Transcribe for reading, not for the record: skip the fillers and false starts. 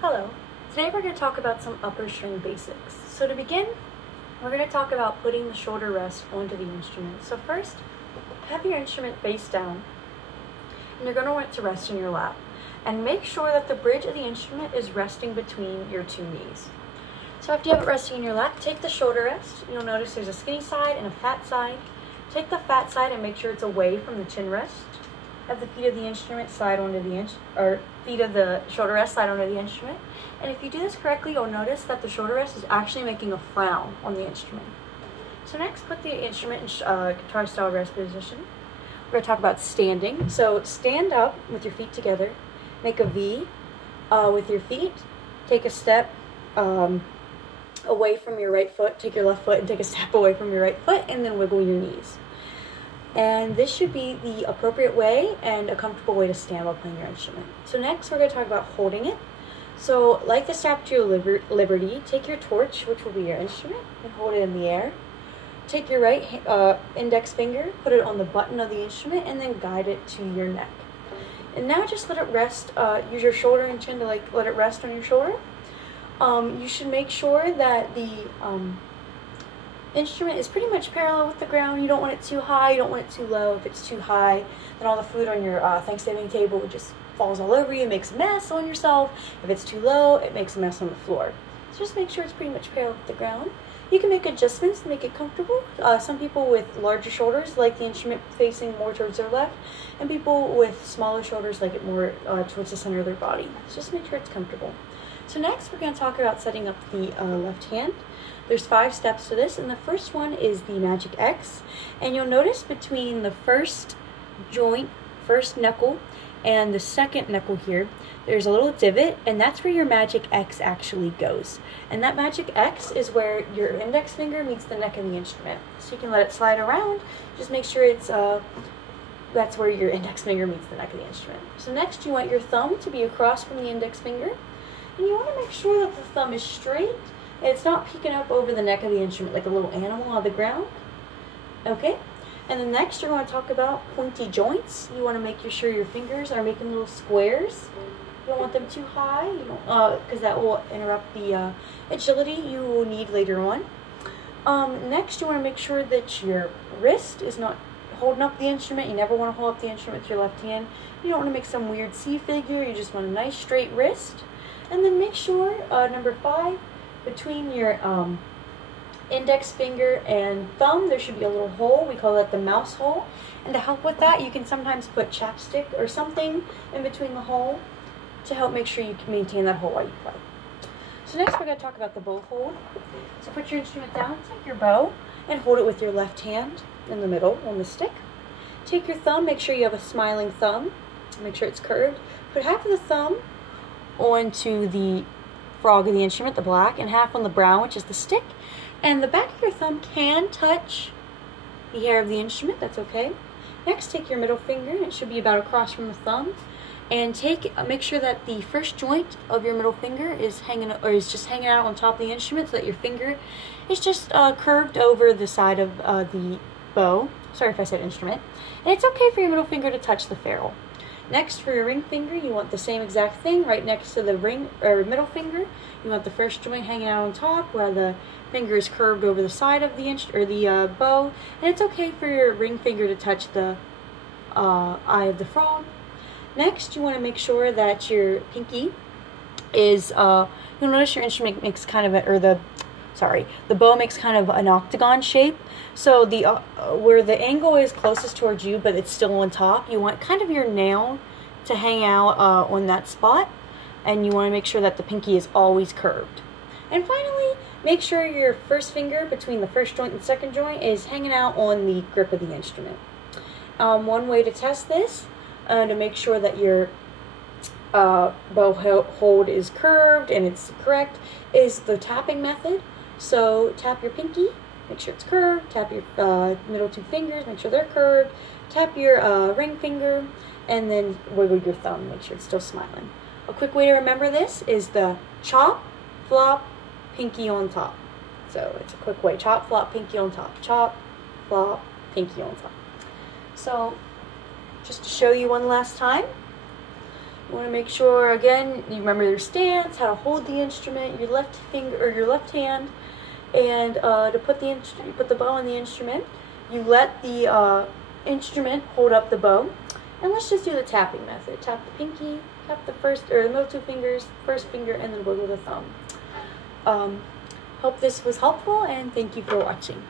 Hello. Today we're going to talk about some upper string basics. So to begin, we're going to talk about putting the shoulder rest onto the instrument. So first, have your instrument face down, and you're going to want it to rest in your lap. And make sure that the bridge of the instrument is resting between your two knees. So after you have it resting in your lap, take the shoulder rest. You'll notice there's a skinny side and a fat side. Take the fat side and make sure it's away from the chin rest. Have the feet of the instrument slide onto the feet of the shoulder rest slide onto the instrument. And if you do this correctly, you'll notice that the shoulder rest is actually making a frown on the instrument. So next, put the instrument in guitar style rest position. We're going to talk about standing. So stand up with your feet together. Make a V with your feet. Take a step away from your right foot. Take your left foot and take a step away from your right foot, and then wiggle your knees. And this should be the appropriate way and a comfortable way to stand while playing your instrument. So next, we're going to talk about holding it. So like the Statue to Your Liberty, take your torch, which will be your instrument, and hold it in the air. Take your right index finger, put it on the button of the instrument, and then guide it to your neck. And now just let it rest. Use your shoulder and chin to let it rest on your shoulder. You should make sure that the instrument is pretty much parallel with the ground. You don't want it too high, you don't want it too low. If it's too high, then all the food on your Thanksgiving table just falls all over you, it makes a mess on yourself. If it's too low, it makes a mess on the floor. So just make sure it's pretty much parallel with the ground. You can make adjustments to make it comfortable. Some people with larger shoulders like the instrument facing more towards their left, and people with smaller shoulders like it more towards the center of their body. So just make sure it's comfortable. So next, we're going to talk about setting up the left hand. There's 5 steps to this, and the first one is the Magic X. And you'll notice between the first joint, first knuckle, and the second knuckle here, there's a little divot, and that's where your Magic X actually goes. And that Magic X is where your index finger meets the neck of the instrument. So you can let it slide around, just make sure it's that's where your index finger meets the neck of the instrument. So next, you want your thumb to be across from the index finger, and you want to make sure that the thumb is straight. It's not peeking up over the neck of the instrument like a little animal on the ground. Okay? And then next, you're going to talk about pointy joints. You want to make sure your fingers are making little squares. You don't want them too high, because that will interrupt the agility you will need later on. Next, you want to make sure that your wrist is not holding up the instrument. You never want to hold up the instrument with your left hand. You don't want to make some weird C figure. You just want a nice straight wrist. And then make sure, number 5, between your index finger and thumb, there should be a little hole. We call that the mouse hole. And to help with that, you can sometimes put chapstick or something in between the hole to help make sure you can maintain that hole while you play. So next, we're going to talk about the bow hold. So put your instrument down, take your bow, and hold it with your left hand in the middle on the stick. Take your thumb, make sure you have a smiling thumb. Make sure it's curved. Put half of the thumb onto the frog of the instrument, the black, and half on the brown, which is the stick. And the back of your thumb can touch the hair of the instrument, that's okay. Next, take your middle finger, and it should be about across from the thumb, and make sure that the first joint of your middle finger is just hanging out on top of the instrument, so that your finger is just curved over the side of the bow. Sorry if I said instrument. And it's okay for your middle finger to touch the ferrule. Next, for your ring finger, you want the same exact thing right next to the middle finger. You want the first joint hanging out on top, while the finger is curved over the side of the bow. And it's okay for your ring finger to touch the eye of the frog. Next, you want to make sure that your pinky is. You'll notice your instrument makes kind of the bow makes kind of an octagon shape. So where the angle is closest towards you, but it's still on top, you want kind of your nail to hang out on that spot, and you want to make sure that the pinky is always curved. And finally, make sure your first finger between the first joint and second joint is hanging out on the grip of the instrument. One way to test this, to make sure that your bow hold is curved and it's correct, is the tapping method. So tap your pinky, make sure it's curved, tap your middle 2 fingers, make sure they're curved, tap your ring finger, and then wiggle your thumb, make sure it's still smiling. A quick way to remember this is the chop, flop, pinky on top. So it's a quick way, chop, flop, pinky on top, chop, flop, pinky on top. So just to show you one last time, You want to make sure, again, you remember your stance, how to hold the instrument, your left finger or your left hand, and to put the bow on the instrument, you let the instrument hold up the bow, and let's just do the tapping method. Tap the pinky, tap the middle two fingers, first finger, and then wiggle the thumb. Hope this was helpful, and thank you for watching.